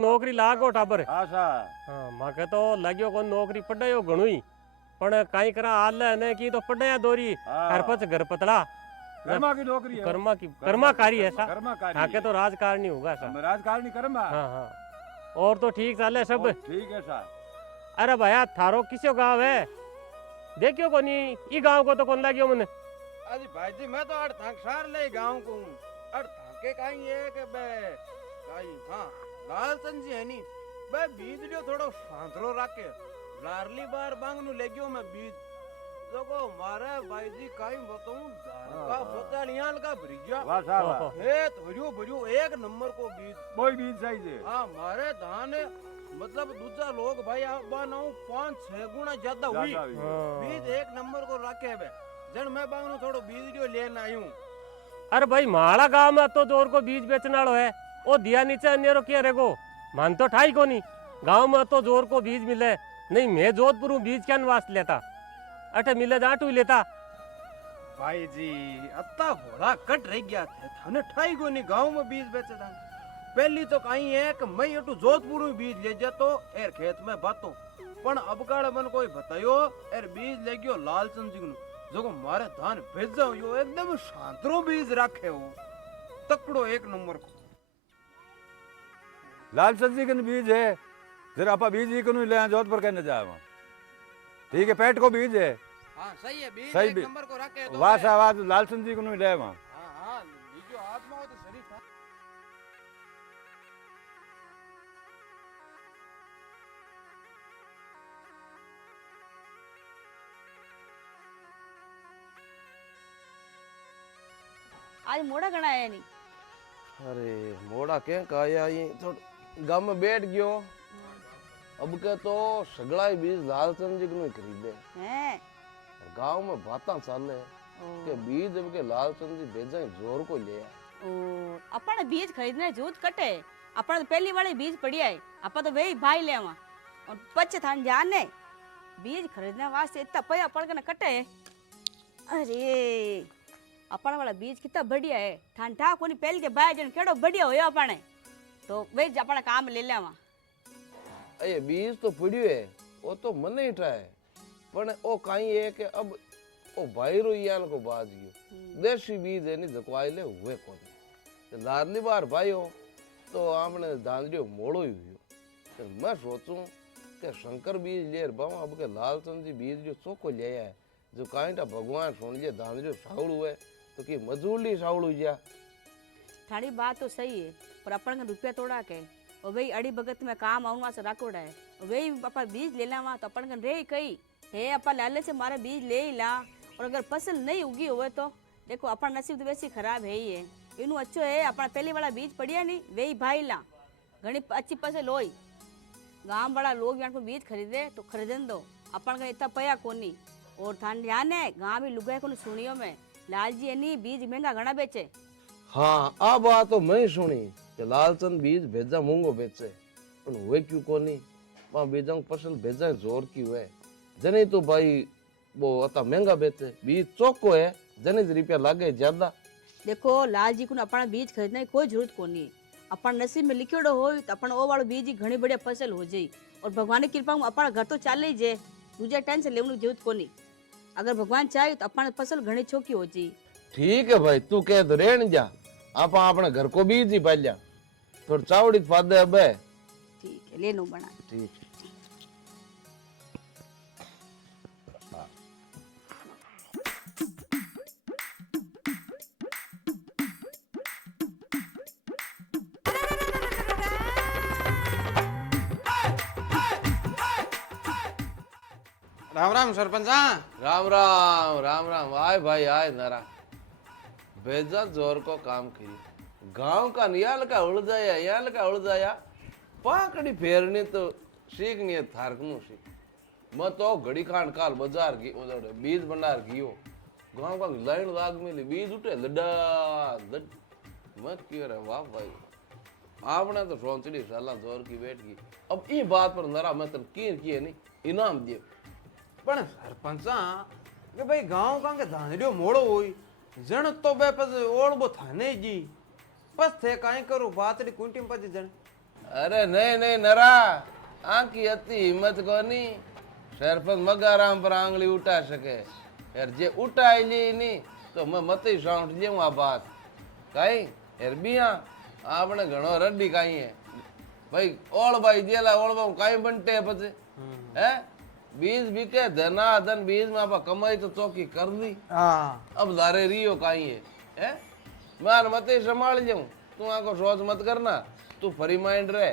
नौकरी लागो टाबर आशा हाँ माके तो लाग्यो को नौकरी पढ़ायो घणुई पण काई करा आले ने की तो पढ़ाया दोरी घर पच घर पतला कर्मा की नौकरी है कर्माकारी है सा कर्माकारी हाँ तो राजकारणी होगा सा राजकारणी कर्मा हाँ हाँ और तो ठीक चाले सब ठीक है सा अरे भैया थारो किसो गाँव है देखियो कोनी ई गाँव को तो कौन लाग्यो मने अरे भाई जी मैं तो अड़ थांगसार ले गांव को हूं अड़ थांके काई है के बे काई हां लालचंद जी है नी बे बीज लियो थोड़ो सांतरो राखे लारली बार बांग नु ले गयो मैं बीज देखो मारे भाई जी काई बताऊं का पोतालियाल का भरिया वाह सा वाह खेत भरियो भरियो एक नंबर को बीज कोई बीज सही है हां मारे धान मतलब दूसरा लोग भाई बनाऊ 5-6 गुना ज्यादा हुई बीज एक नंबर को रखे बे जन मैं बांगनो थोड़ो बीज लियो लेन आयूं अरे भाई माला गांव में तो जोर को बीज बेचने वालो है ओ दिया नीचे अन्यरो क्या रेगो मान तो ठाई को नहीं गांव में तो जोर को बीज मिले नहीं मैं जोधपुर बीज क्या वास लेता अटे मिले जाटू ही लेता भाई जी अत्ता घोड़ा कट रह गया थे थाने ठाई को नहीं गांव में बीज बेचे था पहली तो कहीं है कि मैं एटू जोधपुर में बीज ले जातो एर खेत में बातो पण अब काले मन कोई बतायो एर बीज ले गयो लालचंद जी नु जो मारे धान भेजा यो एकदम शांतरो बीज रखे हो तकड़ो एक नंबर को लालचंद जी के बीज है जरा आपा बीज ही कनु ले जोधपुर कहने जावा ठीक है पेट को बीज है हां सही है बीज सही एक बीज। नंबर को रखे तो वाह सा वाह लालचंद जी कनु ले वहां हां हां लीजो आत्मा हो तो शरीफ है आज मोड़ा घना आया नहीं अरे मोड़ा क्या काया ये तो गांव में बैठ गयो अब के तो सगला ही बीज लालचंद जी को खरीदे हैं गांव में बातें चले के बीज अब के लालचंद जी भेजा जोर को ले ओ अपन बीज खरीदने जूत कटे अपन तो पहली वाले बीज पड़िया है अपन तो वही भाई ले आवा और पच थान जाने बीज खरीदने वास्ते इतना पया अपन के न कटे अरे अपन वाला बीज कितना बढ़िया है थान ठा कोनी पहले के भाई जन केड़ो बढ़िया होयो अपन तो वही अपन काम ले ले आवा ये बीज तो पड़ियो है वो तो मन ही है पण ओ काई है कि अब ओ बाहरो यान को बाज गयो देसी बीज है नी जकवाई ले हुए कोनी लारली बार भाईयो तो आपने दांडियो मोड़ो ही हुयो तो मैं सोचूं कि शंकर बीज लेर बावा अब के लालचंद जी बीज जो चोको ले आया जो काईटा भगवान सुन लिए दांडियो सावड़ हुए तो कि मजूली सावड़ हो गया थारी बात तो सही है पर अपन का रुपया तोड़ा के और वही अड़ी भगत में काम आऊंगा से राकोड़ा है वही अपन बीज ले लावा तो अपन कन रे कई हे अपन लाले से मारे बीज ले ही ला और अगर फसल नहीं उगी हुए तो देखो अपन नसीब तो वैसे खराब है ही है इनू अच्छो है अपन पहले वाला बीज पड़िया नहीं वही भाई ला घनी अच्छी फसल होई गांव बड़ा लोग यहाँ को बीज खरीदे तो खरीदन दो अपन का इतना पया कोनी और थान ध्यान है गाँव भी लुगाए को सुनियो में लाल जी नहीं बीज महंगा घना बेचे हाँ आ बात तो मैं सुनी कि लालचंद बीज भेजा मूंगो बेचे पर हुए क्यों कोनी वहाँ बीजा फसल भेजा जोर की हुए जने तो भाई वो अता महंगा बेचे बीज चौको है जने रुपया लागे ज्यादा देखो लाल जी को अपना बीज खरीदने की कोई जरूरत कोनी अपन नसीब में लिखियोड़ो हो तो अपन ओ वालो बीज घणी बढ़िया फसल हो जाई और भगवान की कृपा में अपन घर तो चाले ही जे दूजा टेंशन लेने की जरूरत कोनी अगर भगवान चाहे तो अपन फसल घणी छोकी हो जाई ठीक है भाई तू कह तो रेण जा आप अपने घर को बीज ही पालिया फिर चावड़ी फादे अब ठीक है ले लो बना ठीक राम राम सरपंच राम राम राम राम आए भाई आए नारा भेजा जोर को काम करी गांव का नियाल का उड़ जाया याल का उड़ जाया पाकड़ी फेरनी तो सीखनी है थारकनु सीख मैं तो घड़ी खान काल बाजार की उधर बीज भंडार गियो गांव का लाइन लाग मिली बीज उठे लड्डा लड मत क्यों रे वाह भाई आपने तो सोचली साला जोर की बैठ गई अब ये बात पर नरा मैं तन किए नहीं इनाम दिए पण सरपंचा के भाई गांव का के धांधड़ियो मोड़ो होई जण तो बे पस ओळबो थाने जी बस थे काई करू बातड़ी कुंटी पज जण अरे नहीं नहीं नरा आंकी अति हिम्मत कोनी सरपंच मगाराम पर आंगली उठा सके यार जे उठाई नहीं तो मैं मत ही साउंड जेऊ आ बात काई यार बिया आपने घणो रड्डी काई है भाई ओळ भाई जेला ओळ बाऊ काई बनते है पछे हैं बीज बिके धना धन बीज में आप कमाई तो चौकी कर दी अब दारे रियो काई है हैं मान मत ही संभाल जाऊं तू आको सोच मत करना तू फ्री माइंड रहे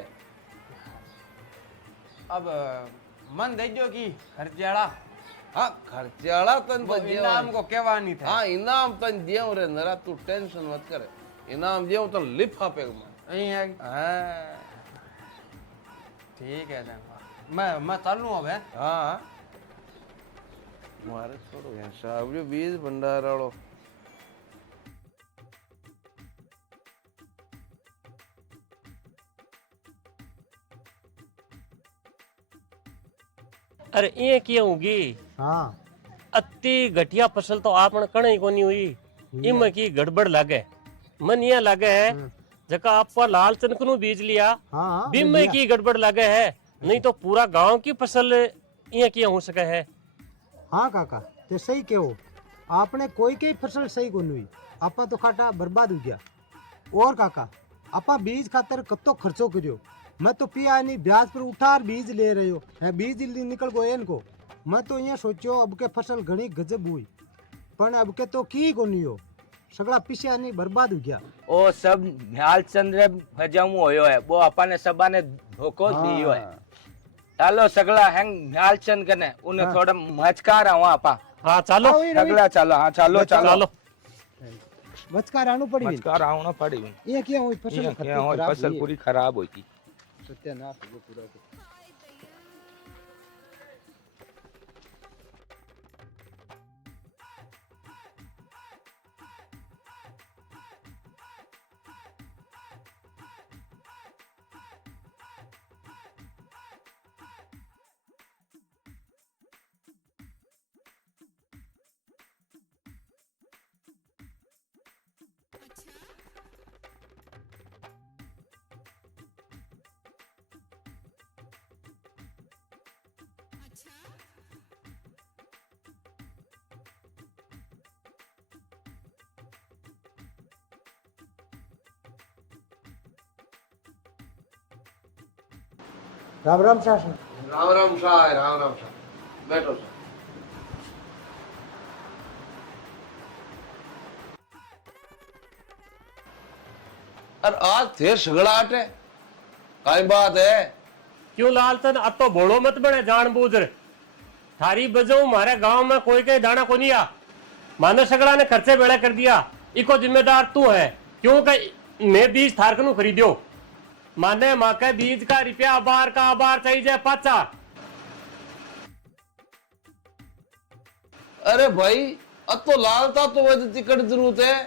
अब मन देजो की खर्चाड़ा हाँ खर्चाला तन वो इनाम को कहवानी था हाँ इनाम तन जेव रे नरा तू टेंशन मत करे इनाम जेव तो लिफा पे यही है हाँ ठीक है then। मैं चालू अब है हाँ मारे छोड़ो यार साहब जो बीज भंडार वालो अरे ये किया होगी हाँ अति घटिया फसल तो आपने कणे कोनी हुई इम की गड़बड़ लागे मन ये लागे है जका आपका लाल चनक नु बीज लिया हाँ बिम में की गड़बड़ लागे है नहीं तो पूरा गांव की फसल ये किया हो सके है हाँ काका ते सही कहो आपने कोई कई फसल सही कोनी हुई आपा तो खाटा बर्बाद हो गया और काका आपा बीज खातर कत्तो खर्चो करियो मैं तो पिया नहीं ब्याज पर उठार बीज ले रहे हो है बीज निकल गो इनको मैं तो ये सोचो अब के फसल घनी गजब हुई पण अब के तो की कोनी हो सगला पिछा नहीं बर्बाद हो गया ओ सब ध्याल चंद्र भजाऊ होयो है वो अपने सबाने धोखो दियो है चालो सगला हैंग ध्याल चंद कने उन्हें थोड़ा मचकार आवा आपा हाँ चलो सगला चलो हाँ चलो चलो चलो बचकार आनु पड़ी मचकार आना पड़ी ये क्या हुई फसल खराब फसल हुई। पूरी खराब हुई थी सत्यानाश हो पूरा राम राम शासन राम राम शाह बैठो शाह और आज थे सगड़ाट है काई बात है क्यों लालचन अब तो भोड़ो मत बने जानबूझ थारी बजाऊ मारे गांव में कोई के दाना को नहीं आ मानो सगड़ा ने खर्चे बेड़ा कर दिया इको जिम्मेदार तू है क्यों कि मैं बीज थारक नु खरीद्यो माने माँ के बीज का रुपया अबार का अबार चाहिए पाचा अरे भाई अब तो लालता तो वजह टिकट जरूरत है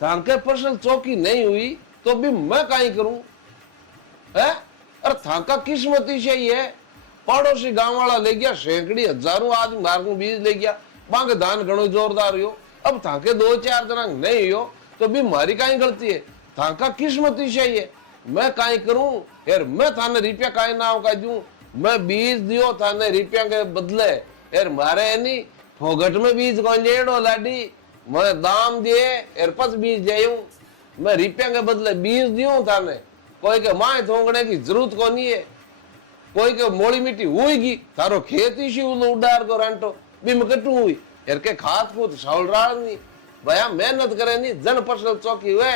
थांके फसल चौकी नहीं हुई तो भी मैं काई करूं है अरे थांका किस्मती से ही है पड़ोसी गांव वाला ले गया सैकड़ी हजारों आदमी मार को बीज ले गया बांके धान घणो जोरदार हो अब थांके दो चार जना नहीं हो तो भी मारी काई गलती है थांका किस्मती से ही है मैं काई करूं यार मैं थाने रुपया काई ना का दूं मैं बीज दियो थाने रुपया के बदले यार मारे नहीं फोगट में बीज कौन जेड़ो लाडी मैं दाम दिए यार पस बीज जायूं मैं रुपया के बदले बीज दियो थाने कोई के माए थोंगने की जरूरत को नहीं है कोई के मोड़ी मिट्टी हुईगी थारो खेती सी उडार को रंटो बिम कटू हुई यार के खाद कूद सौलराल नहीं भया मेहनत करे नहीं जन फसल चौकी हुए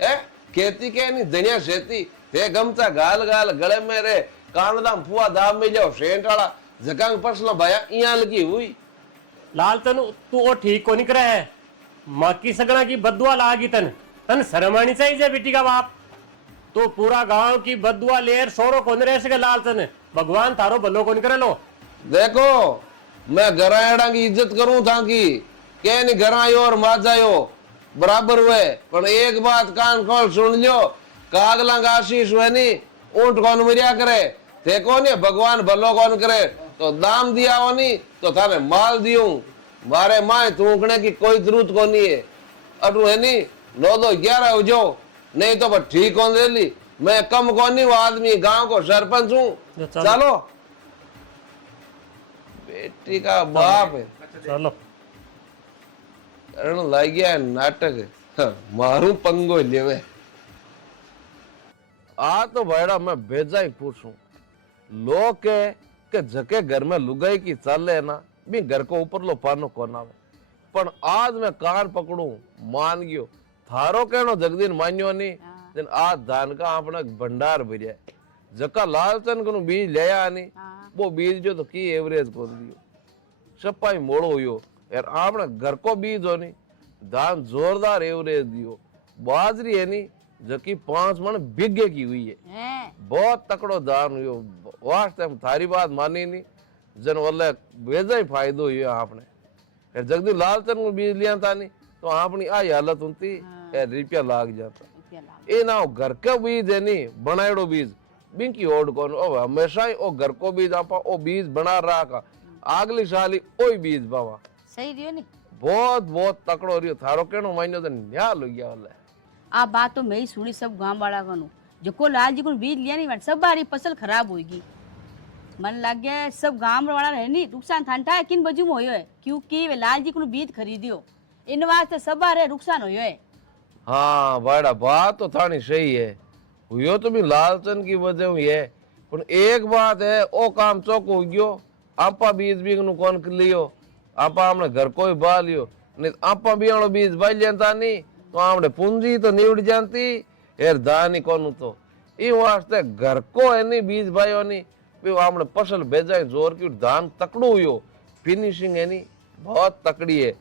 है खेती के नहीं धनिया खेती ते गमता गाल गाल गले में रे कांदला फुआ दाम में जाओ सेंट वाला जगह फसल भया इया लगी हुई लालचन तू वो ठीक को नहीं करे है माँ की सगड़ा की बदुआ लागी तन तन शर्मानी चाहिए बेटी का बाप तो पूरा गांव की बदुआ लेर सोरो कौन रह सके लालचन भगवान थारो भलो कौन करे लो देखो मैं घराड़ा की इज्जत करूं था कि के नहीं घरायो और माजायो बराबर हुए पर एक बात कान खोल सुन लियो कागला का आशीष हुए नहीं ऊंट कौन मरिया करे थे कौन है भगवान भलो कौन करे तो दाम दिया हो नहीं तो थाने माल दियो मारे माए थूकने की कोई जरूरत को नहीं है अटू है नहीं 9 2 11 हो जाओ नहीं तो ठीक कौन दे ली मैं कम कोनी वो आदमी गांव को सरपंच हूँ जो चलो। चलो बेटी का बाप है चलो करण लग गया है नाटक हाँ, मारू पंगो लेवे आ तो भाईड़ा मैं भेजा ही पूछूं लोग के जके घर में लुगाई की चल है ना भी घर को ऊपर लो पानो कोना में पण आज मैं कान पकड़ू मान गयो थारो कहनो जगदीन मान्यो नहीं जन आज धान का अपना भंडार भरिया जका लालचंद को बीज लिया नहीं वो बीज जो तो की एवरेज को दियो सपाई मोड़ो हुयो यार आपने घर को बीज हो नहीं धान जोरदार एवरेज दियो बाजरी है नहीं जबकि 5 मन बिगे की हुई है बहुत तकड़ो धान हुयो वास्ते थारी बात मानी नहीं जन वाले बेजा ही फायदो हुयो आपने यार जगदी लालचंद को बीज लिया था नहीं तो आपनी आई हालत होती यार रुपया लाग जाता ए ना घर का बीज है नहीं बनाएड़ो बीज बिंकी ओड कौन ओ हमेशा ही ओ घर को बीज आपा ओ बीज बना रहा का अगली साल ही ओई बीज बावा सही रियो नी बहुत बहुत तकड़ो रियो थारो केनो माइनो तो न्याल हो गया वाला आ बात तो मैं ही सुनी सब गांव वाला कनु जो लाल जी को बीज लिया नहीं सब बारी फसल खराब होगी मन लग गया सब गांव वाला रहे नहीं नुकसान थानता है किन बजू में होयो है क्योंकि वे लाल जी को बीज खरीदियो इन वास्ते सब बारे नुकसान होयो है हाँ बाड़ा बात तो थानी सही है हुयो तो भी लालचंद की वजह हुई है पर एक बात है ओ काम चौक हो गयो आपा बीज भी कौन कर लियो आपा हमने घर को ही बा लियो नहीं आपा भी वालों बीज बाई लेता नहीं तो हमने पूंजी तो निवड़ जानती यार दानी कौन तो ई वास्ते घर को है नहीं बीज भाई नहीं भी हमने फसल भेजा जोर की धान तकड़ो हुयो फिनिशिंग है नहीं बहुत तकड़ी है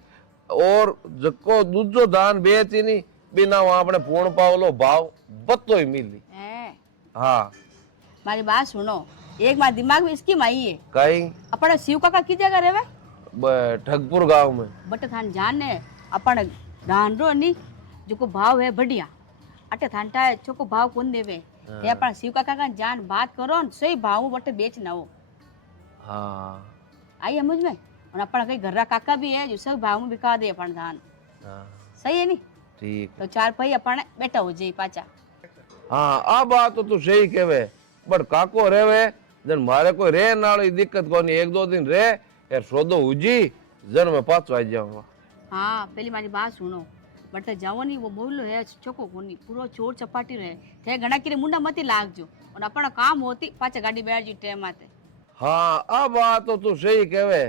और जको दूसरो धान बेच ही नहीं बिना वहां अपने पूर्ण पावलो भाव बत्तो ही मिली हाँ मारी बात सुनो एक बार दिमाग में इसकी माई है कहीं अपने शिव काका की जगह रहे ठगपुर गांव में बट थान जान ने अपन धान रो नी जो को भाव है बढ़िया अटे थानटा है छोको भाव कौन देवे ते अपन शिव काका का जान बात करो न सही भाव बटे बेच ना हो हाँ आई समझ में और अपन कई घर्रा काका भी है जो सब भाव में बिका दे अपन धान सही है नी ठीक तो चार पई अपन बेटा हो जाई पाचा हाँ आ बात तो तू सही कहवे बट काको रेवे जन मारे कोई रे नाली दिक्कत कोनी एक दो दिन रे यार सौदो हुजी जन मैं पाछो आ जाऊंगा हाँ पहली मारी बात सुनो बट जाओ नी वो बोलो है छोको कोनी पूरो चोर चपाटी रहे थे घना की मुंडा मती लाग जो और अपना काम होती पाचा गाड़ी बैठ जी टेम आते हाँ आ बात तो तू सही कहवे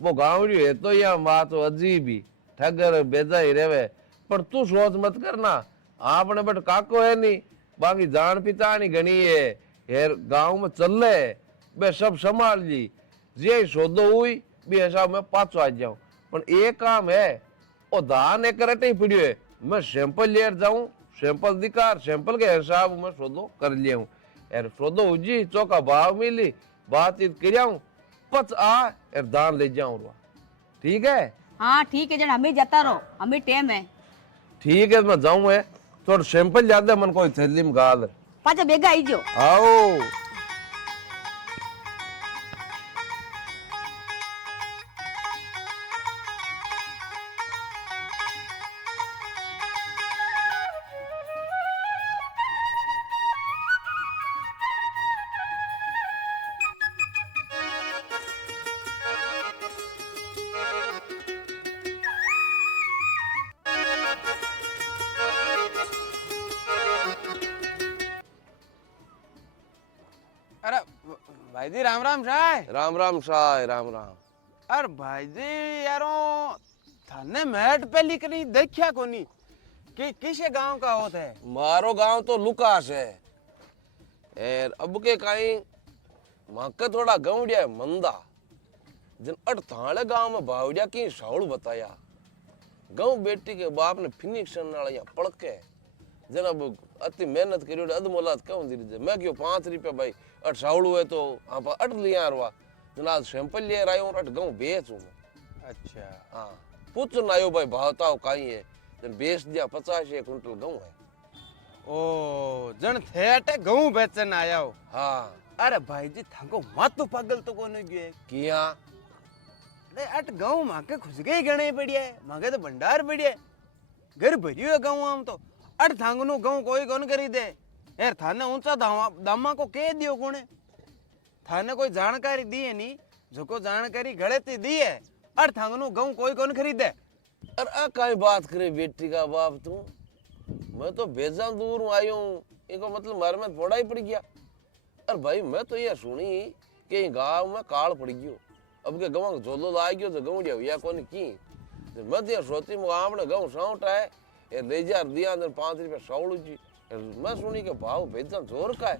वो गाँवड़ी है तो यह बात तो अजीब ही ठगर बेजा ही रेवे पर तू सोच मत करना आपने बट काको है नहीं बाकी जान पिता नहीं गणी है यार गांव में चल ले बे सब संभाल जी जे सौदो हुई भी हिसाब में पाछो आ जाऊं पर एक काम है ओ धान एक रटे ही पड़ियो है मैं सैंपल लेकर जाऊं सैंपल दिखा सैंपल के हिसाब में सौदो कर लिया हूं यार सौदो हुजी चौका भाव मिली बातचीत करियाऊं पच आ यार धान ले जाऊं ठीक है हाँ ठीक है जन हमें जाता रहो हमें टेम है ठीक है मैं जाऊं है थोड़ा सैंपल ज्यादा मन कोई थैली में गाल पाचा बेगा आई जो आओ अरे भाई जी राम राम शाह राम राम शाह राम राम अरे भाई जी यारो थाने मैट पहली करी देखा कोनी कि किसे गांव का होता है मारो गांव तो लुकास है एर अब के काई माके थोड़ा गांवड़िया मंदा जन अट थाले गांव में भावड़िया की साउल बताया गांव बेटी के बाप ने फिनिक्शन नाल या पड़के जन अब अति मेहनत करियो अधमोलात क्यों दी दे मैं क्यों 5 रुपया भाई अट साउल हुए तो आप अट लिया रवा जना सैंपल ले आयो अट गांव बेचूं अच्छा हां पूछ ना आयो भाई भावताओ काई है जन बेच दिया 50 क्विंटल गांव है ओ जन थेटे गहूं बेचन आया हो हाँ अरे भाई जी थाको मातो पागल तो कोने गए किया अरे अट गहूं माके खुश गई गणे पड़िया है माके तो भंडार पड़िया है घर भरियो है गहूं आम तो अट थांगनो गहूं कोई कोन करी दे यार थाने ऊंचा दामा को कह दियो कोने थाने कोई जानकारी दी है नी जो को जानकारी गलती दी है और थांगनु गऊ कोई कौन खरीदे अरे आ काई बात करे बेटी का बाप तू मैं तो बेजा दूर आयो हूँ इनको मतलब मारे में थोड़ा ही पड़ गया। अरे भाई मैं तो ये सुनी कि गांव में काल पड़ गयो अब के गांव जोलो आ गयो तो गौड़िया या कोनी की मैं तो सोची मैं आपने गांव साउट है ये 2000 दिया अंदर 5 रुपया साउल जी मैं सुनी के भाव बेजा जोर का है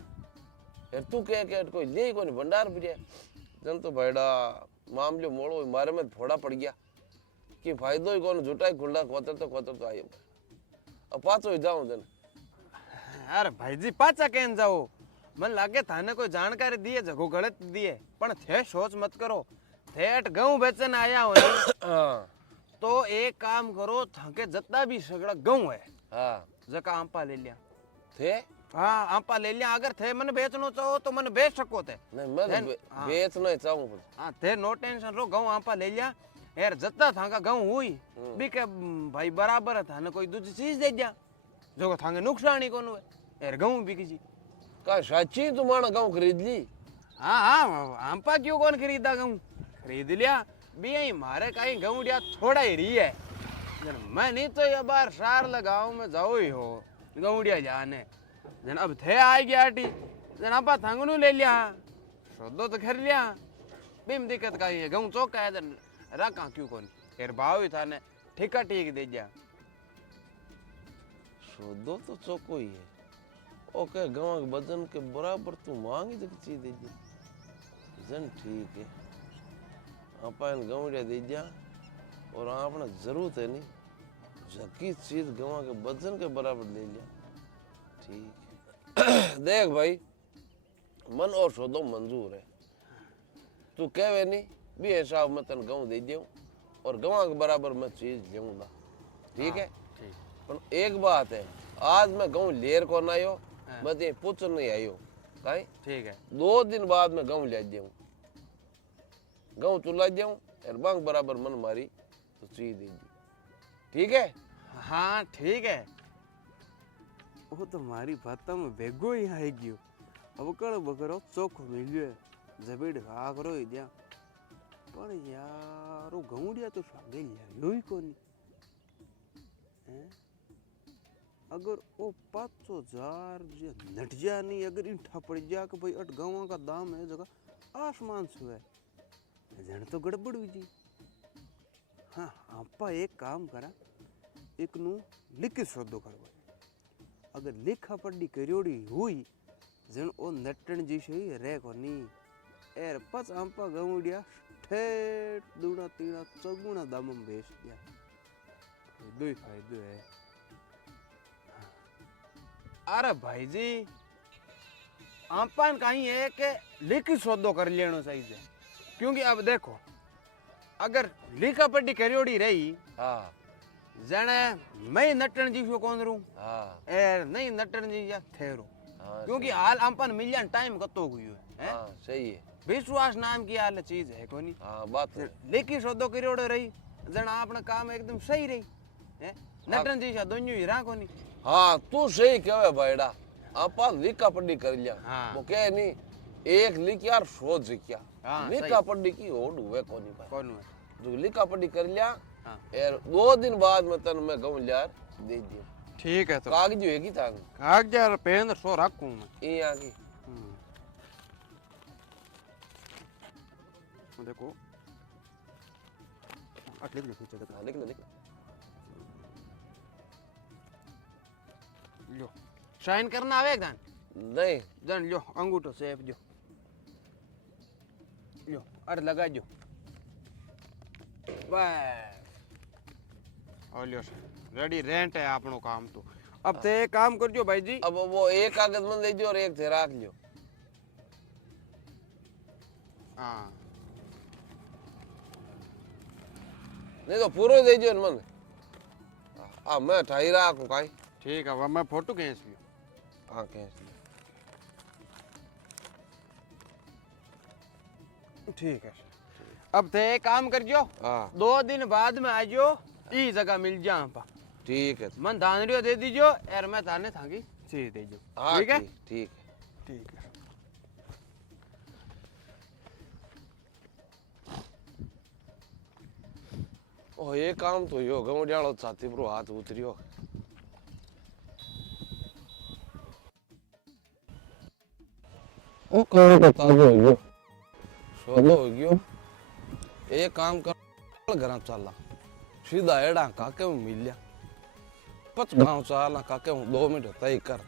यार तू कह के कोई ले कोनी भंडार पड़िया जन तो भाईड़ा मामलो मोड़ो मारे में थोड़ा पड़ गया कि फायदो ही कौन झूठा ही खुल्ला खोतर तो आयो अब पाचो ही जाऊं जन अरे भाई जी पाचा कहन जाओ मन लागे थाने कोई जानकारी दी है जगो गलत दी है पण थे सोच मत करो थे अट गऊ बेचन आया हो हाँ तो एक काम करो थाके जितना भी सगड़ा गऊ है हाँ जका आंपा ले लिया थे हाँ आंपा ले लिया अगर थे मन बेचनो चाहो तो मन बेच सको थे नहीं मैं तो हाँ। बेचना ही चाहूं पर हाँ थे नो टेंशन रो गऊ आंपा ले लिया यार जितना थाका गऊ हुई भी के भाई बराबर है थाने कोई दूसरी चीज दे दिया जो थांगे नुकसान ही कौन हुए यार गऊ बिकी जी का सच्ची तुम्हारा गांव खरीद ली हाँ हाँ आंपा क्यों कौन खरीदा गऊ खरीद लिया भी यही मारे कहीं गऊ लिया थोड़ा ही रही है जन मैं नहीं तो ये बार सार लगाओ में जाओ ही हो गऊड़िया जाने जन अब थे आई गया टी जन आपा थांगनू ले लिया सौदो तो कर लिया बीम दिक्कत का है गऊ चौका है जन रखा क्यों कौन फिर भाव ही था ने ठिका ठीक दे दिया सौदो तो चौको ही है ओके गांव के बदन के बराबर तू मांगी तो चीज दे दी जन ठीक है आपा इन गौड़िया दे दिया और आपने जरूरत है नहीं जकी चीज गांव के बदन के बराबर ले लिया ठीक है देख भाई मन और सौदो मंजूर है तू कहे नहीं भी ऐसा मैं तन गाँव दे दूं और गाँव के बराबर मैं चीज लूंगा ठीक है पर एक बात है आज मैं गाँव लेर को ना आयो मैं ते पूछ नहीं आयो काई ठीक है 2 दिन बाद मैं गाँव ले जाऊं गाँव चुला जाऊं और बांग बराबर मन मारी तो चीज दे दी ठीक है हाँ ठीक है वो तो मारी बात में भेगो ही आई गयो अब कल बकरो चोखो मिलियो है जबेड़ खा करो ही दिया पर यार वो गौड़िया तो सागे लिया ही कोनी हैं अगर वो 500,000 जे नट जा नहीं अगर इंठा पड़ जा कि भाई अट गाँव का दाम है जगह आसमान से है जन तो गड़बड़ हुई जी हाँ आपा एक काम करा एक नु लिखित सौदो करवा अगर लिखा पढ़ी करियोड़ी हुई जन ओ नटन जी से रे कोनी एर पच आंपा गौड़िया ठेठ दूना तीना चौगुना दाम में बेच दिया दो ही फायदे है अरे भाई जी आंपा कहीं है कि लिखित सौदो कर लेना चाहिए क्योंकि अब देखो अगर लिखा पढ़ी करियोड़ी रही हाँ जने मैं नटन जी को कौन रू हाँ एर नहीं नटन जी या ठहरो हाँ क्योंकि हाल आंपन मिल जान टाइम कतो हुई है हाँ सही है विश्वास नाम की हाल चीज है कोनी हाँ बात है लेकिन सौदो करियोड़ो रही जना अपना काम एकदम सही रही है नटन जी सा दोन्यू ही रा कोनी हाँ तू सही कहे भाईड़ा आपा लिखा पढ़ी कर लिया हाँ। वो कहे नहीं एक लिख यार सोच जिक्या हाँ, लिखा पढ़ी की होड़ हुए कोनी भाई कौन है जो लिखा पढ़ी कर लिया हाँ। यार 2 दिन बाद में तन मैं गाँव यार दे दिया ठीक है तो कागज होगी था कागज यार पेन सो रखूं मैं ये आगे देखो लिख लो पीछे हाँ लिख ले लिख ले। लो साइन करना आवे दान नहीं जन लो अंगूठो सेफ जो लो अरे लगा जो बस और लो रेडी रेंट है आपनो काम तो अब ते एक काम करजो भाई जी अब वो एक कागज में दे दियो और एक थे रख लियो हाँ नहीं तो पूरा ही दे दियो मन अब मैं ठाई रखूं काई ठीक है अब मैं फोटो खींच लियो हाँ कैसे ठीक है अब ते एक काम करजो हाँ 2 दिन बाद में आजो ई जगह मिल जा आपा ठीक है मन धानरियो दे दीजो और मैं थाने थांगी चीज दे जो हाँ ठीक है ठीक ठीक है ओ ये काम तो यो गवड़ियालो छाती पर हाथ उतरियो ओ काम तो ताजो हो गयो सोलो हो गयो एक काम कर घर चला सीधा एड़ा काके में मिल लिया पच गांव चला काके में 2 मिनट तय कर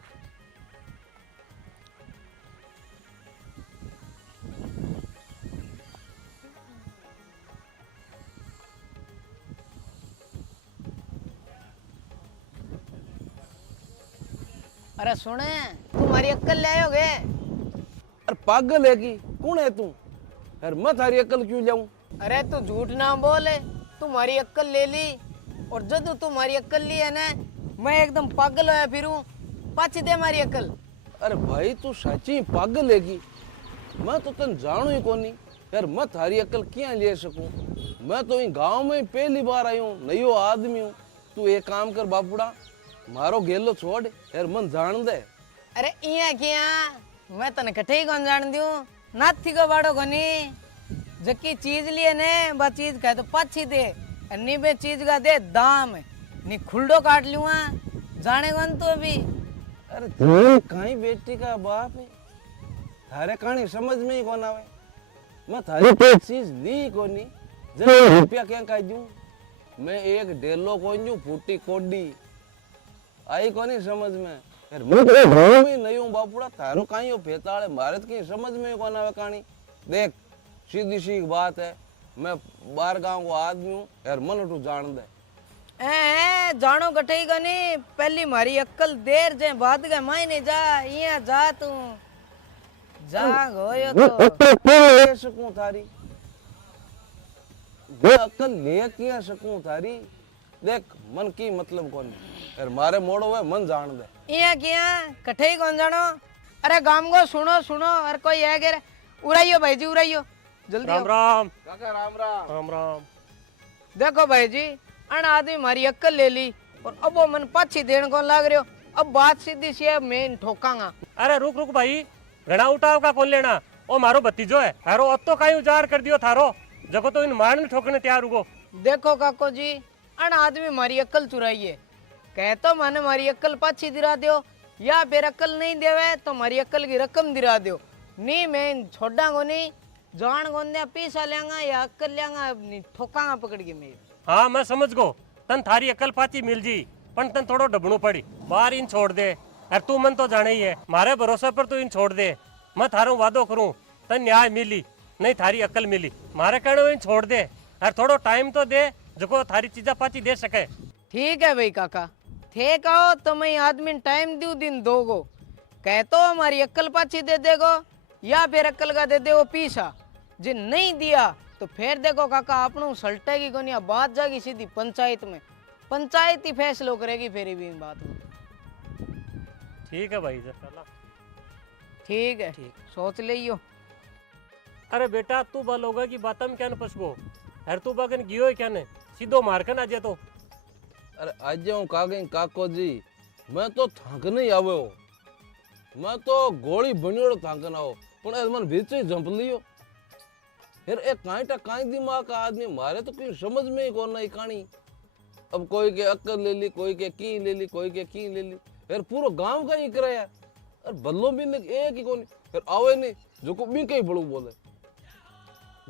अरे सुने तुम्हारी अक्कल ले आओगे? अरे पागल है की कौन है तू यार मैं थारी अकल क्यों लाऊं अरे तू झूठ ना बोले, तुम्हारी अक्कल ले ली और जब तुम्हारी अक्कल ली है ना मैं एकदम पागल होया फिरूं। पाछी दे मारी अक्कल। अरे भाई तू सच्ची पागल है की मैं तो तन जानू ही कोनी यार मैं थारी अकल क्या ले सकूं मैं तो इन गांव में पहली बार आई हूं नयो आदमी हूं तू एक काम कर बापूड़ा मारो गेलो छोड़ यार मन जान दे अरे इया किया मैं तने कठे ही कौन जान दूं नाथी को बाड़ो कोनी जकी चीज लिए ने बा चीज कहे तो पाछी दे अन्नी बे चीज का दे दाम नी खुलडो काट लूंगा जाने कौन तो अभी। अरे तू कहीं बेटी का बाप है थारे कहानी समझ में ही कौन आवे मैं थारी कोई चीज दी कोनी जब रुपया क्या कह दूं मैं एक डेलो कोन दूं फूटी कोडी आई कोनी समझ में यार मैं तो गांव में नहीं हूं बापूड़ा थारो काई हो फेताड़े भारत की समझ में कौन आवे कहानी देख सीधी सी बात है मैं बाहर गांव को आदमी हूं यार मन तू जान दे ए जानो कठे ही कोनी पहली मारी अक्कल देर जे बाद गए मायने जा इया जा तू जा गोयो तो ले सकूं थारी मैं अकल ले क्या सकूं थारी देख मन की मतलब कौन यार मारे मोड़ो है मन जान दे इया किया कठे ही कौन जानो। अरे गाम को सुनो सुनो और कोई है के उड़ाइयो भाई जी उड़ाइयो जल्दी राम आओ। राम काका राम राम राम राम। देखो भाई जी अन आदमी मारी अक्कल ले ली और अब वो मन पाछी देन को लाग रहे हो अब बात सीधी सी है मैं ठोकांगा। अरे रुक रुक भाई घना उठाव का कौन लेना ओ मारो भतीजो है थारो अब तो काई उजार कर दियो थारो जको तो इन मारने ठोकने तैयार हुगो। देखो काको जी अन आदमी मारी अक्कल चुराइए कह तो माने मारी अक्कल पाछी दिरा दो या फिर अक्कल नहीं देवे तो मारी अक्कल की रकम दिरा दो नी मैं छोड़ा को नहीं जान को ने पैसा लेंगा या अक्कल लेंगा ठोकांगा पकड़ के मैं। हाँ मैं समझ गो तन थारी अकल पाची मिल जी पण तन थोड़ो डबणू पड़ी बाहर इन छोड़ दे अरे तू मन तो जाने ही है मारे भरोसे पर तू इन छोड़ दे मैं थारो वादो करूं तन न्याय मिली नहीं थारी अकल मिली मारे कहने इन छोड़ दे अरे थोड़ो टाइम तो दे जो थारी चीजा पाची दे सके। ठीक है भाई काका थे कहो तो मैं आदमी टाइम दू दिन दोगो कह तो हमारी अक्कल पाछी दे देगो या फिर अक्कल का दे देगो पीसा जे नहीं दिया तो फिर देखो काका आपनों सल्टेगी को नहीं बात जाएगी सीधी पंचायत में पंचायत ही फैसलो करेगी फिर भी इन बात में। ठीक है भाई चला ठीक है सोच लियो। अरे बेटा तू बलोगा की बात में क्या न पछगो अरे तू बगन गियो है क्या ने सीधो मारकन आ तो अरे आज हूँ काको जी मैं तो थक नहीं आवे हो मैं तो गोली बनियोड़ो थकन आओ पण आज मन बीच ही जंप लियो यार एक काईटा काई दिमाग का आदमी मारे तो कोई समझ में ही कौन नहीं कहानी अब कोई के अक्कल ले ली कोई के की ले ली कोई के की ले ली यार पूरा गांव का ही कराया यार बल्लो भी एक ही कौन यार आवे नहीं जो को भी कहीं बड़ू बोले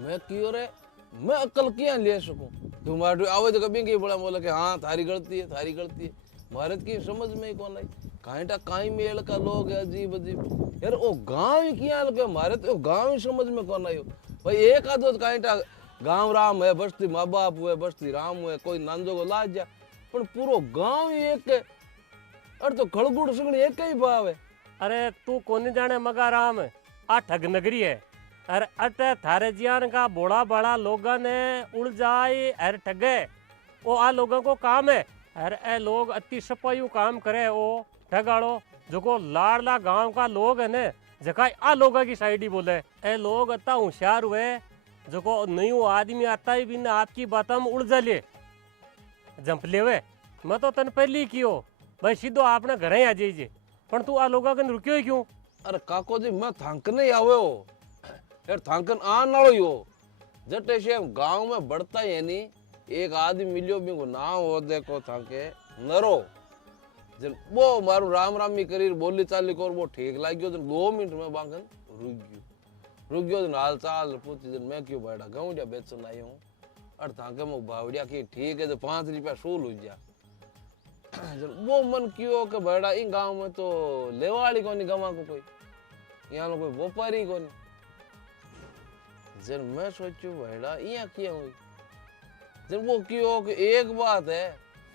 मैं क्यों रे मैं अक्ल क्या ले सकूं तुम्हारे आवे तो कभी कहीं बड़ा बोला कि हाँ थारी गलती है भारत की समझ में ही कौन आई काईटा काई मेल का लोग है अजीब अजीब यार वो गांव ही क्या लगे हमारे तो गांव ही समझ में कौन आयो भाई एक आधो काईटा गांव राम है बस्ती माँ बाप हुए बस्ती राम हुए कोई नांजो को लाज जा पर पूरो गांव ही एक है अरे तो खड़गुड़ सगड़ी एक ही भाव है। अरे तू कोनी जाने मगा राम आ ठग नगरी है अरे अटे थारे जियान का बोड़ा बड़ा लोगा ने उड़ जाए अरे ठगे वो आ लोगों को काम है अरे ए लोग अति सपायु काम करे वो ठगाड़ो जो को लाड़ला गांव का लोग है ने जका आ लोगा की साइड ही बोले ए लोग अत्ता होशियार हुए जो को नयू आदमी आता ही बिना आपकी बात में उड़ जा ले जंप लेवे मैं तो तन पहली कियो भाई सीधो आपने घर ही आ जाइए पण तू आ लोगा कन रुकियो ही क्यों? अरे काको जी मैं थांकन ही आवे हो यार, थांकन आन वालो ही हो। जटे से गांव में बढ़ता ही है नहीं, एक आदमी मिलियो भी को नाम हो देखो थांके नरो जन वो मारू राम राम ही करी बोली चाली कर वो ठीक लाग्यो जन 2 मिनट में बांगन रुक गयो जन हाल चाल पूछी जन मैं क्यों बैठा गौड़िया बेचन आयो हूं और थांके मो बावड़िया की ठीक है जो 5 रुपया सूल हो जा जन वो मन क्यों के बैठा इन गांव में तो लेवाड़ी कोनी गवा को कोई यहाँ कोई व्यापारी कोनी जन मैं सोचू बैठा यहाँ क्या हुई जन वो क्यों कि एक बात है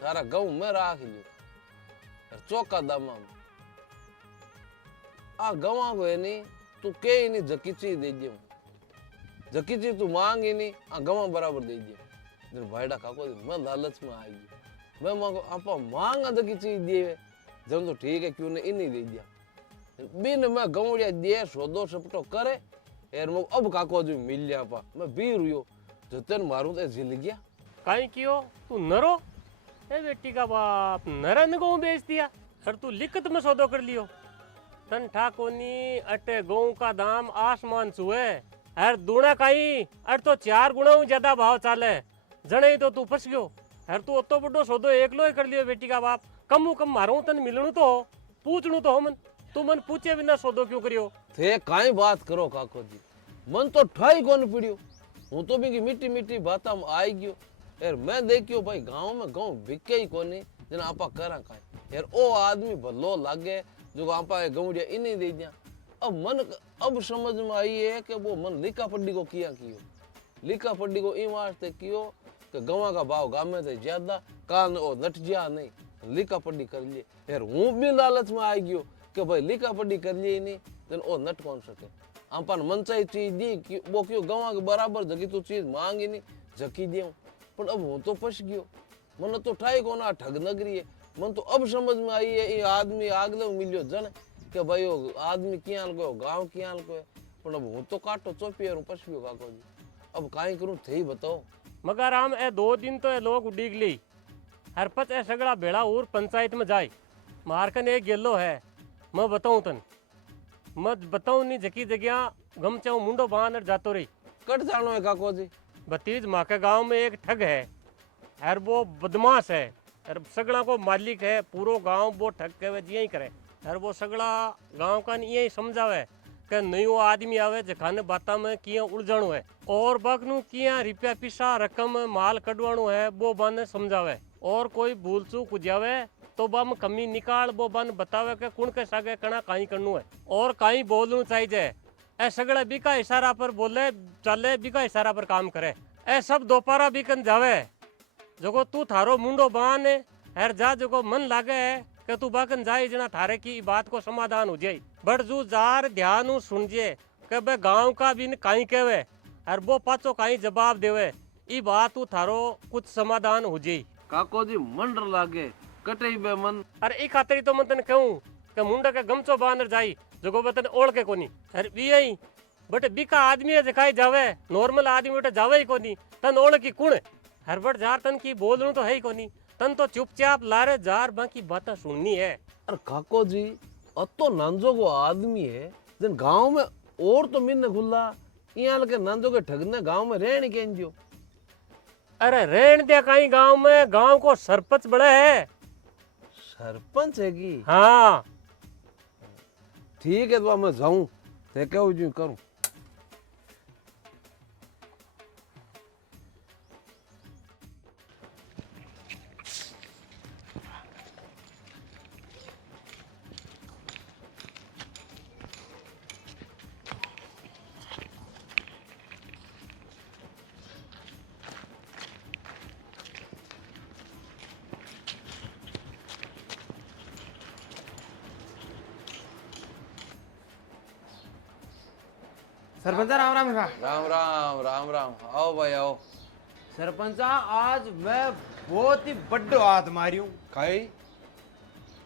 सारा गांव में राख लियो चौका दामा आ गवा को है नहीं तू के ही नहीं झकी चीज दे दियो झकी चीज तू मांग ही नहीं आ गवा बराबर दे दियो जन भाईडा काको मैं लालच में आ गई मैं मांगो आपा मांगा झकी चीज दिए जब तो ठीक है क्यों ने इन्हीं दे दिया बिन मैं गवड़िया दे सोदो सपटो करे यार मो अब काको जो मिल जा पा मैं बी रुयो जतन मारू तो झिल गया काई कियो तू नरो? ए बेटी का बाप, नरन गऊ बेच दिया और तू लिखत में सौदो कर लियो। तन ठाकोनी अटे गऊ का दाम आसमान छुए हर दूना काई अट तो 4 गुना ज्यादा भाव चाले जने ही तो तू फंस गयो। हर तू ओतो बड़ो सौदो एकलो ही कर लियो बेटी का बाप। कम कम मारू तन मिलणू तो हो, पूछणू तो हो मन, तू मन पूछे बिना सौदो क्यों करियो? थे काई बात करो काको जी, मन तो ठाई कोन पड़ियो हूं तो भी मीठी मीठी बात में आई गयो यार। मैं देखियो भाई गांव में गांव बिके ही कोनी जन आपा करा काई यार ओ आदमी भलो लागे जो आपा गौड़िया इन्हीं दे दिया। अब मन अब समझ में आई है कि वो मन लिखा पड्डी को किया कियो लिखा पड्डी को ई वास्ते कियो कि गवा का भाव गामे से ज्यादा कान ओ नट जा नहीं लिखा पड्डी कर लिए यार। हूं भी लालच में आई गयो कि भाई लिखा पड्डी कर लिए नहीं जन ओ नट कौन सके आपन मन चाहिए चीज दी वो क्यों गवा के बराबर जगी तो चीज मांगी नहीं जकी दियो पर अब हूं तो फंस गयो मन तो ठाई कोना ठग नगरी है। मन तो अब समझ में आई है ये आदमी आगले मिलियो जन कि भाई वो आदमी कियाल को गांव कियाल को है पर अब हूं तो काटो चोपी और फंस गयो काको जी। अब काई करूं थे बताओ? मगर राम ए 2 दिन तो ए लोग उडीग ली हर पच ए सगड़ा भेड़ा और पंचायत में जाए मारकन एक गेलो है। मैं बताऊं तन मत बताऊं नहीं जकी जगह गम चाऊ मुंडो बांध जातो रही कट जानो है काको जी। भतीज माँ के गांव में एक ठग है और वो बदमाश है और सगड़ा को मालिक है। पूरो गांव वो ठग के वे यही करे और वो सगड़ा गांव का यही समझावे कि नयो आदमी आवे जखाने बाता में किया उलझाणो है और बगनू किया रुपया पिसा रकम माल कटवाणो है वो बन समझावे और कोई भूल चूक हो जावे तो बम कमी निकाल वो बन बतावे कि कुण के सागे कणा काई करनू है और काई बोलनू चाहिए। ए सगड़ा बिका इशारा पर बोले चले बिका इशारा पर काम करे ए सब दोपहरा बिकन जावे जो तू थारो मुंडो बान हर जा जो मन लागे है कि तू बाकन जाए जना थारे की बात को समाधान हो जाए बट जू जार ध्यान सुनजे कि बे गांव का भी काई कहवे और वो पाचो काई जवाब देवे ई बात तू थारो कुछ समाधान हो जाए। काको जी मन डर लागे कटे बे मन अरे ई खातिर तो मन तने कहूं कि मुंडा के गमचो बानर जाई जो बतन ओढ़ के कोनी अरे भी यही बट बिका आदमी दिखाई जावे नॉर्मल आदमी बटे जावे ही कोनी तन ओढ़ की कुण हर बट जार तन की बोलणू तो है ही कोनी तन तो चुपचाप लारे जार बाकी बातें सुननी है। अरे काको जी अतो नांजो को आदमी है जन गांव में और तो मिन खुला यहाँ लगे नांजो के ठगने गांव में रहने के दियो। अरे रहन दिया कहीं गांव में गांव को सरपंच बड़ा है। सरपंच है की? हाँ ठीक है तो मैं जाऊं ते कहूं जो करूं। सरपंच राम राम। राम राम राम राम आओ भाई आओ। सरपंच आज मैं बहुत ही बड्डो हाथ मारी हूँ खाई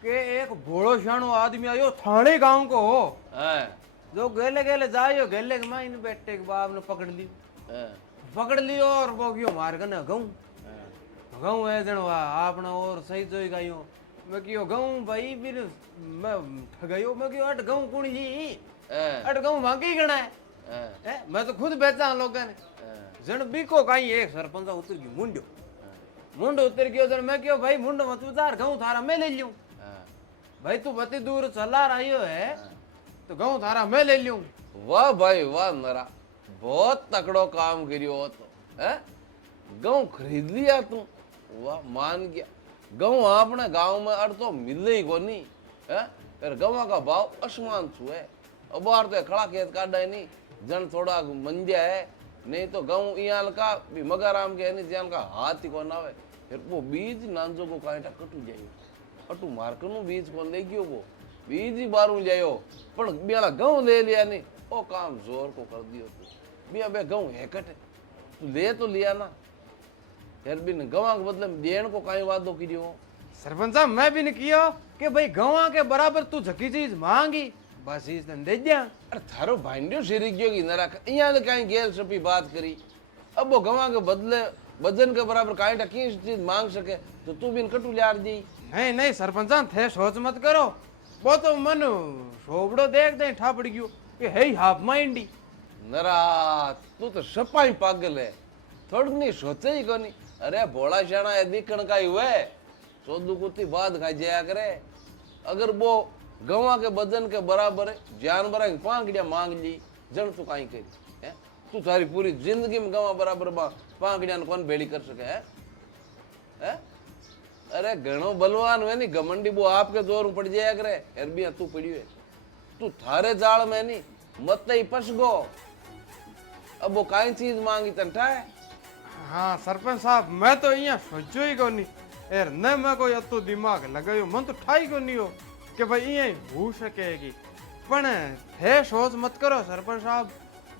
के एक भोड़ो शानो आदमी आयो थाने गांव को हो है जो गेले गेले जायो गेले के माइन बेटे के बाप ने पकड़ लियो और वो क्यों मार कने गऊ है जन आपने और सही जोई गायो मैं कियो गाँव भाई बिन मैं ठगायो मैं कियो अट गाँव कुणी जी हैं, अट गाँव मांगी गणा है हैं, मैं तो खुद बेचा लोगों ने जन बीको काई एक सरपंच उतर गयो मुंडो उतर गयो जन मैं क्यों भाई मुंडो मत उतार गाँव थारा मैं ले लूं हैं। भाई तू बती दूर चला रही है तो गाँव थारा मैं ले लूं वाह भाई वाह नरा, बहुत तकड़ो काम करियो हो तो, हैं? गाँव खरीद लिया तू, वाह मान गया। गाँव अपने गाँव में अड़ तो मिले ही कोनी, हैं? फिर गाँव का भाव आसमान छू है। अब बाहर तो खड़ा खेत काटा है नहीं, जन थोड़ा मंदिया है, नहीं तो गाँव यहाँ का भी मगाराम के है नहीं, जन का हाथ ही को ना है। फिर वो बीज नांजो को कांटा कटू जायो, अटू मार्कनु बीज कौन ले गयो वो, बीज ही बारू जायो, पर बियाला गाँव ले लिया नहीं, ओ काम जोर को कर दियो तू, बिया बे गाँव है कटे, तू ले तो लिया ना, यार बिन गाँव के बदले देन को काई वादो करियो। सरपंच साहब मैं भी ने किया कि भाई गाँव के बराबर तू झकी चीज मांगी बस इस दिन दे दिया। अरे थारो भांडियो शेरी गयो की नरा, यहाँ कहीं गेल सपी बात करी, अब वो गाँव के बदले वजन के बराबर काई टकी चीज मांग सके, तो तू बिन कटू लियार दी। नहीं नहीं सरपंच साहब थे सोच मत करो, वो तो मन शोबड़ो देख दे ठापड़ गयो कि है ही हाफ माइंडी। नरा तू तो सपाई पागल है, थोड़ी नहीं सोचे ही कोनी। अरे भोला शाना है दिखण का ही हुए, चौदह कुत्ती बात खाई जाया करे। अगर वो गवा के बदन के बराबर है, जानवर की पांखड़िया मांग ली, जन तू काई करी है? तू सारी पूरी जिंदगी में गवा बराबर पांखड़िया कौन बेड़ी कर सके है? है? अरे घणो बलवान है नी घमंडी, वो आपके जोर पड़ जाया करे। अरबिया तू पड़ी है, तू थारे जाल में नहीं मत ही पस गो। अब वो काई चीज मांगी तंठा है। हाँ सरपंच साहब मैं तो यहाँ सोचो ही कोनी यार, न मैं कोई अतो दिमाग लगायो, मन तो ठाई को नहीं हो कि भाई ये हो सकेगी, पण थे सोच मत करो सरपंच साहब,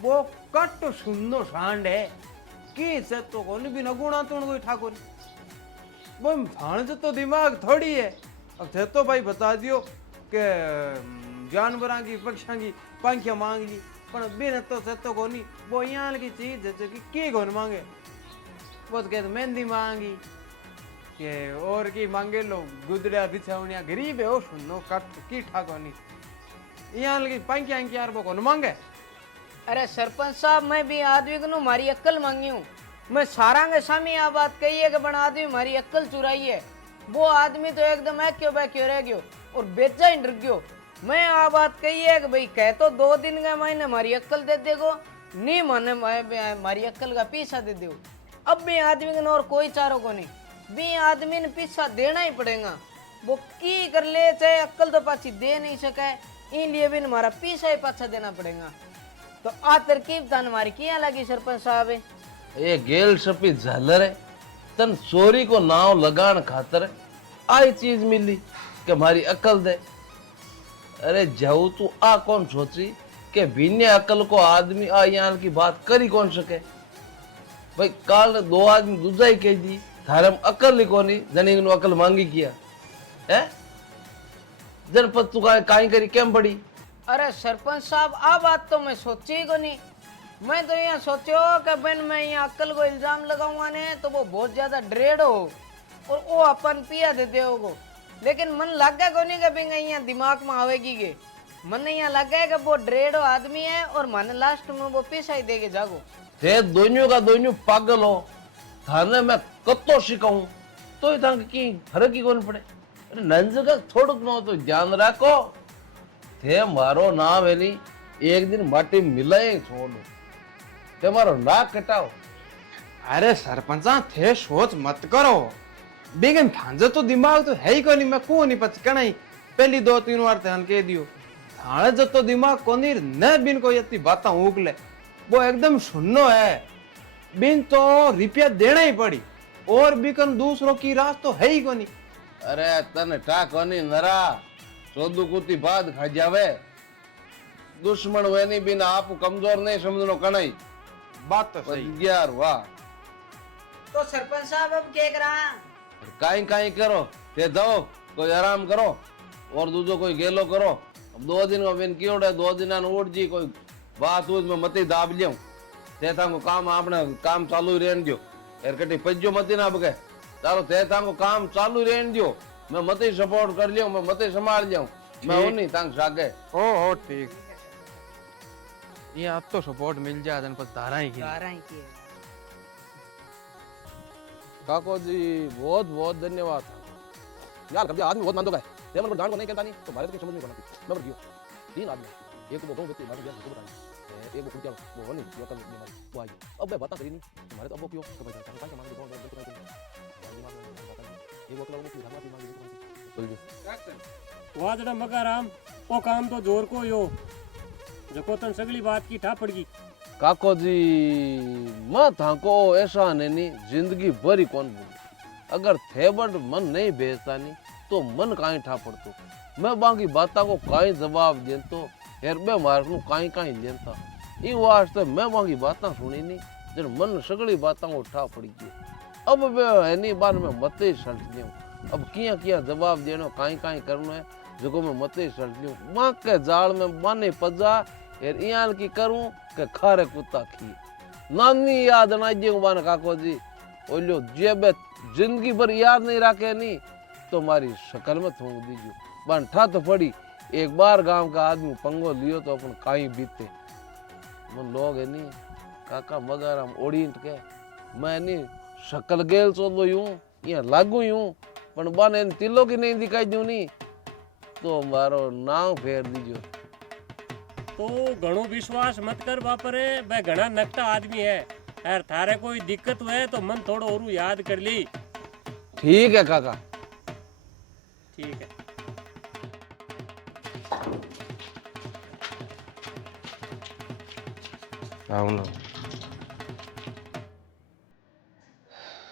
वो कट सुनो सांड है की से तो कोनी भी नगुणा तो कोई ठाकुर वो थाने से तो दिमाग थोड़ी है। अब थे तो भाई बता दियो कि जानवरां की पक्षियां की पंखियां मांग ली, पण बिन तो से तो कोनी वो यहाँ की चीज है की कौन मांगे, वो तो कहते मेहंदी मांगी के और की मांगे लो गुदड़िया बिछावनिया, गरीब है ओ सुनो कट की ठाकोनी यहाँ लगी पंखियां की यार वो कौन मांगे। अरे सरपंच साहब मैं भी आदमी को मारी अक्ल मांगी हूँ, मैं सारा के सामने आ बात कही है कि बड़ा आदमी मारी अक्ल चुराई है, वो आदमी तो एकदम है क्यों बह क्यों रह गयो और बेचा ही डर गयो। मैं आ बात कही है कि भाई कह तो 2 दिन का महीने मारी अक्ल दे देगो, नहीं माने मारी अक्ल का पीछा दे दो। अब भी आदमी का और कोई चारों को नहीं, भी आदमी ने पीछा देना ही पड़ेगा, वो की कर ले चाहे अक्ल तो पाछी दे नहीं सके, इसलिए भी हमारा पीछा ही पाछा देना पड़ेगा। तो आ तरकीब तन हमारी क्या लगी सरपंच साहब? ये गेल सपी झालर है, तन चोरी को नाव लगान खातर आई चीज मिली कि हमारी अकल दे। अरे जाऊ तू आ कौन सोची कि बिना अकल को आदमी आ यहाँ की बात करी कौन सके। भाई काल 2 आदमी दूजा ही कह दी, थारम अकल ही कोनी, जनी नु अकल मांगी किया है, जनपद तू काई करी केम पड़ी। अरे सरपंच साहब आ बात तो मैं सोची ही को नहीं, मैं तो यहाँ सोचो कि बन मैं यहाँ अक्ल को इल्जाम लगाऊंगा ने तो वो बहुत ज्यादा ड्रेड हो और वो अपन पिया देते हो, लेकिन मन लग गया को नहीं कि बिंगा यहाँ दिमाग में आवेगी के, मन यहाँ लग गया कि वो ड्रेड आदमी है और मन लास्ट में वो पीछा ही देके जागो। थे दोनों का दोनों पागल हो, थाने मैं कत्तो सिखाऊं तो इधर की फर्क ही कौन पड़े। अरे नंज का थोड़ा न तो ध्यान रखो, थे मारो नाम है नहीं एक दिन माटी मिलाए छोड़ ते मारो नाक कटाओ। अरे सरपंच साहब थे सोच मत करो, बेगन थांजे तो दिमाग तो है ही को नहीं, मैं को नहीं पच कनाई पहली 2-3 बार ध्यान कह दियो, थाने जो तो दिमाग को नहीं न बिन को इतनी बातें उगले, वो एकदम सुनो है, बिन तो रुपया देना ही पड़ी और बिकन दूसरों की रास तो है ही को नहीं। अरे तने टा कोनी नरा, 14 कुत्ती बात खा जावे, दुश्मन हुए नहीं बिना आप कमजोर नहीं समझनो कनाई बात तो सही। यार वाह, तो सरपंच साहब अब क्या करा? काई काई करो, ते जाओ कोई आराम करो और दूसरो कोई गेलो करो। अब 2 दिन में बिन क्यों 2 दिन उठ जी कोई बात हुई में मती दाब लियो, ते तांको काम आपने काम चालू रहन दियो, एर कटी पज्जो मती ना बगे, तारो ते तांको काम चालू रहन दियो, मैं मत ही सपोर्ट कर लियो, मैं मत ही संभाल जाऊं, मैं उन्हीं तंग सागे। ओ ठीक ये आप तो सपोर्ट मिल जाए तन पर तारा ही की काको जी बहुत बहुत धन्यवाद यार। कभी आदमी बहुत मान दो गए तेरे मन जान को नहीं कहता नहीं तो भारत की समझ में बना मैं बढ़ गया 3 आदमी, एक वो गांव व्यक्ति मारे को बताई, एक वो कुछ वो नहीं जो कल बीमारी वो आई। अब मैं बात करी नहीं तुम्हारे तो अब वो क्यों तो भाई जान का मांग दो ये वो कल वो धामा मांग बोल जो वाजड़ा मगाराम ओ काम तो जोर को यो जको तन सगली बात की ठा पड़गी। काको जी मैं थाको ऐसा नहीं जिंदगी भर ही कौन बोली अगर थे बड़ मन नहीं भेजता नहीं तो मन काई ठा पड़तो, मैं बाकी बाता को काई जवाब देतो यार मैं मार को काई काई लेता ई वास्ते मैं बाकी बाता सुनी नहीं जन मन सगली बाता को ठा पड़ी गई। अब मैं एनी बार में मते सल्ट लियो, अब किया किया जवाब देनो काई काई करनो है जको मैं मते सल्ट लियो मां के जाल में माने पजा यार इयाल की करूं के खारे कुत्ता खी नानी याद ना दियो बान काको जी ओलो जेब जिंदगी भर याद नहीं रखे नहीं तो हमारी शक्ल में थूक दीजिए बान ठा तो पड़ी एक बार गांव का आदमी पंगो लियो तो अपन काई बीते मन लोग है नहीं काका मगाराम ओढ़ीट के मैं नहीं शक्ल गेल चोदो यूं या लागू यूं पण बाने तिलो की नहीं दिखाई दूं नहीं तो मारो नाम फेर दीजियो। तो घणो विश्वास मत कर बापरे भाई घना नकटा आदमी है यार थारे कोई दिक्कत हुए तो मन थोड़ो और याद कर ली। ठीक है काका ठीक है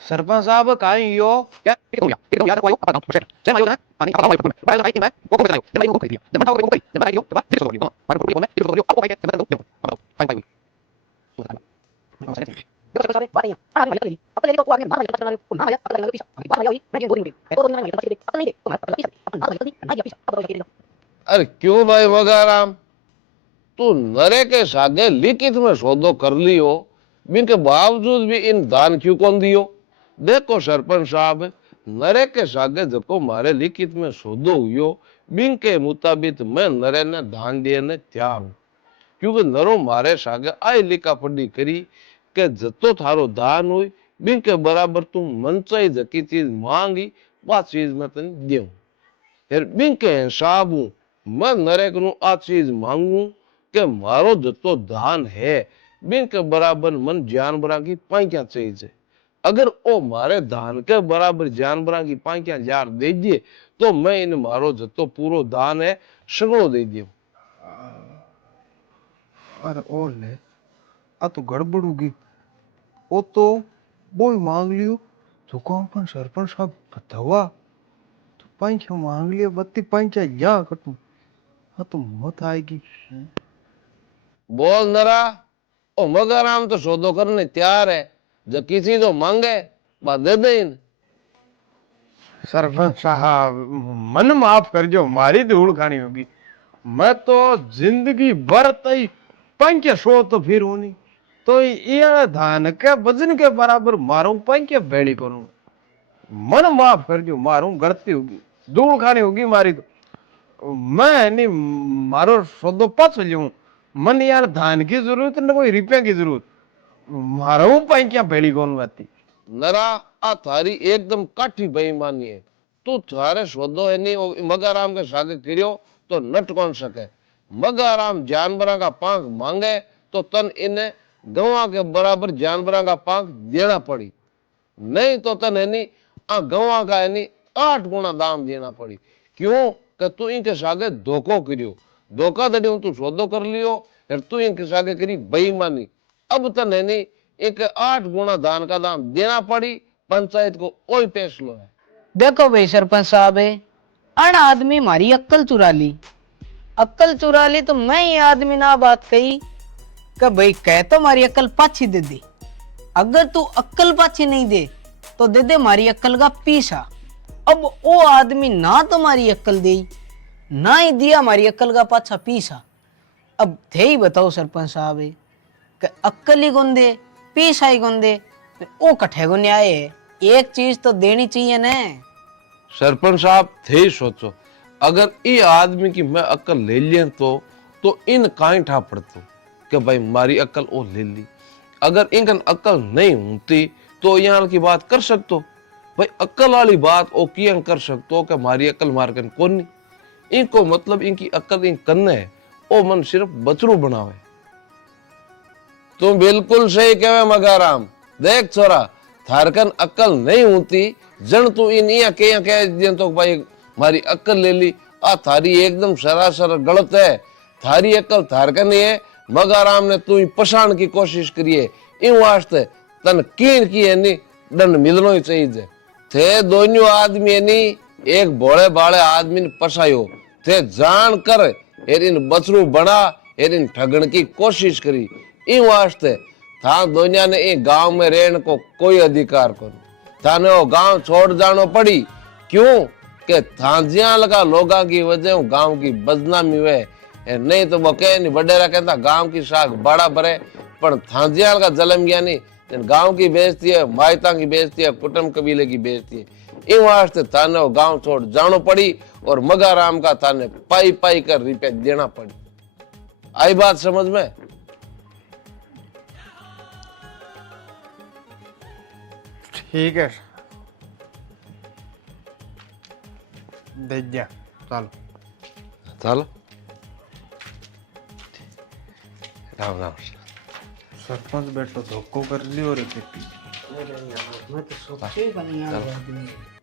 सरपंच साहब काई यो क्या याद को अपना गांव से से मायो ना पानी का मायो बाय आई मैं वो को बतायो जब मायो को दिया जब मायो को जब मायो जब दिस हो गयो पर को मैं दिस हो गयो आपको पाई जब दो पाई पाई देखो सारे बात है आ मैं ले अब ले को आगे मार ले पता को ना या पता लगे पीछे बात मायो मैं बोल नहीं तो नहीं मैं पता अपने नहीं तो मैं पीछे अपन मार ले ना या पीछे अब लगे अरे क्यों भाई मगाराम तू नरे के सागे लिखित में सौदो कर लियो बिन के बावजूद भी इन दान क्यों कौन दियो। देखो सरपंच साहब नरे के सागे जको मारे लिखित में सौदो हुयो बिन के मुताबिक मैं नरे ने दान देने तैयार हूं क्योंकि नरो मारे सागे आई लिखा पढ़ी करी के जतो थारो दान हुई बिन के बराबर तू मनचाई जकी चीज मांगी वह चीज मैं तने देऊं फिर बिन के हिसाब हूं मैं नरे को आ चीज मांगू के मारो जतो दान है बिन के बराबर मन जानवरा की पाइक्या चाहिए अगर ओ मारे दान के बराबर जानवरा की पाइक्या जार दे दिए तो मैं इन मारो जतो पूरो दान है सगड़ो दे दियो। अरे ओ ले आ तो गड़बड़ होगी ओ तो बोल मांग लियो तो कौन पण सरपंच साहब बतावा तो पैसा मांग लिया बत्ती पैसा या कटू हाँ तो मत आएगी बोल नरा ओ मगाराम तो सौदो करने तैयार है जब किसी तो मांगे बात दे दे इन। सरपंच साहब मन माफ कर जो मारी धूल खानी होगी मैं तो जिंदगी भर तई पंच सो तो फिर होनी तो ये धान के वजन के बराबर मारूं पंच बेड़ी करूं मन माफ कर जो मारूं गलती होगी धूल खानी होगी मारी तो मैं नहीं मारो सौदो पास लूं मन यार धान की जरूरत न कोई रुपया की जरूरत मारो पैंकिया बेड़ी कौन बाती नरा आ थारी एकदम काठी बेईमानी है तू थारे सौदो है नहीं मगाराम के सागे करियो तो नट कौन सके मगाराम जानवरा का पांख मांगे तो तन इन्हें गवा के बराबर जानवरा का पांख देना पड़ी नहीं तो तन है नहीं आ गवा का है नहीं 8 गुना दाम देना पड़ी क्यों कि तू इनके सागे धोखो करियो धोखाधड़ी तू सौदो कर लियो फिर तू इनके सागे करी बेईमानी अब तन है नहीं एक 8 गुना दान का दाम देना पड़ी पंचायत को वही फैसलो है। देखो भाई सरपंच साहब अन आदमी हमारी अक्ल चुरा ली तो मैं ये आदमी ना बात कही कि भाई कह तो हमारी अक्ल पाछी दे दे अगर तू अक्ल पाछी नहीं दे तो दे दे हमारी अक्ल का पीछा। अब वो आदमी ना तो हमारी अक्ल दे ना ही दिया हमारी अक्ल का पाछा पीछा। अब थे ही बताओ सरपंच साहब कि अक्ल ही कौन दे पीछा ही कौन दे ओ कट्ठे को न्याय है एक चीज तो देनी चाहिए न। सरपंच साहब थे ही सोचो अगर ये आदमी की मैं अक्ल ले लिया तो इन काई ठा पड़तो कि भाई मारी अक्ल ओ ले ली। अगर इनकन अक्ल नहीं होती तो यहाँ की बात कर सकतो। भाई अक्ल वाली बात ओ किया कर सकतो कि मारी अक्ल मारकन कौन नहीं। इनको मतलब इनकी अक्ल इन करने है ओ मन सिर्फ बचरू बनावे। तुम बिल्कुल सही कहे मगाराम। देख छोरा थारकन अक्ल नहीं होती जन तू इन यहाँ कह दिया तो भाई मारी अक्ल ले ली। आ थारी एकदम सरासर गलत है। थारी अक्ल थारकन है मगाराम ने तू पछाण की कोशिश करिए इन वास्ते तन कीन की है नी दंड मिलनो ही चाहिए। थे दोनों आदमी है नी एक भोले भाले आदमी ने पछायो थे जान कर इन बछरू बना इन ठगण की कोशिश करी। इन वास्ते था दोनिया ने इन गांव में रहने को कोई अधिकार को थाने वो गांव छोड़ जानो पड़ी। क्यों के थांजिया लगा लोगा की वजह गांव की बदनामी हुए नहीं तो वो कहे नहीं बडेरा कहता गांव की शाख बड़ा भरे पर थांजिया का जलम गया नहीं गांव की बेइज्जती है मायता की बेइज्जती है कुटुंब कबीले की बेइज्जती है। इन वास्ते थाने वो गांव छोड़ जानो पड़ी और मगाराम का थाने पाई पाई कर रुपया देना पड़ी। आई बात समझ में? ठीक है दे दिया चलो चलो राम राम। सरपंच बेटो धोखो कर लियो रे मैं तो सोचे ही बनी यार।